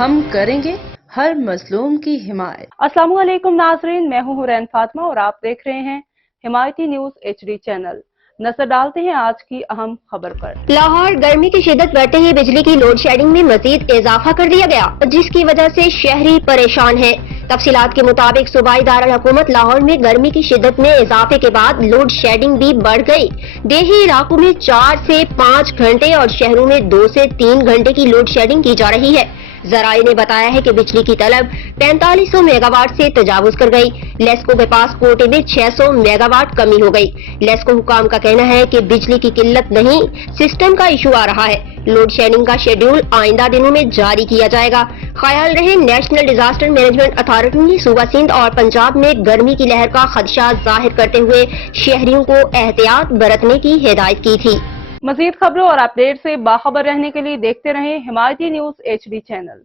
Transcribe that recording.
ہم کریں گے ہر مظلوم کی حمایت۔ السلام علیکم ناظرین، میں ہوں حورین فاطمہ اور آپ دیکھ رہے ہیں حمایتی نیوز HD چینل۔ نظر ڈالتے ہیں آج کی اہم خبر پر۔ لاہور گرمی کی شدت بڑھتے ہی بجلی کی لوڈ شیڈنگ میں مزید اضافہ کر دیا گیا، جس کی وجہ سے شہری پریشان ہیں۔ تفصیلات کے مطابق صوبائی دارالحکومت لاہور میں گرمی کی شدت میں اضافے کے بعد لوڈ شیڈنگ بھی بڑھ گئی۔ دیہی علاقوں میں 4 سے 5 گھنٹے اور شہروں میں 2 سے 3 گھنٹے کی لوڈ شیڈنگ کی جا رہی ہے۔ ذرائع نے بتایا ہے کہ بجلی کی طلب 4500 میگا واٹ سے تجاوز کر گئی۔ لیسکو کے پاس کوٹے میں 600 میگا واٹ کمی ہو گئی۔ لیسکو حکام کا کہنا ہے کہ بجلی کی قلت نہیں، سسٹم کا ایشو آ رہا ہے۔ لوڈ شیڈنگ کا شیڈیول آئندہ دنوں میں جاری کیا جائے گا۔ خیال رہے نیشنل ڈیزاسٹر مینجمنٹ اتھارٹی نے صوبہ سندھ اور پنجاب میں گرمی کی لہر کا خدشہ ظاہر کرتے ہوئے شہریوں کو احتیاط برتنے کی ہدایت کی تھی۔ مزید خبروں اور اپڈیٹ سے باخبر رہنے کے لیے دیکھتے رہیں حمایتی نیوز HD چینل۔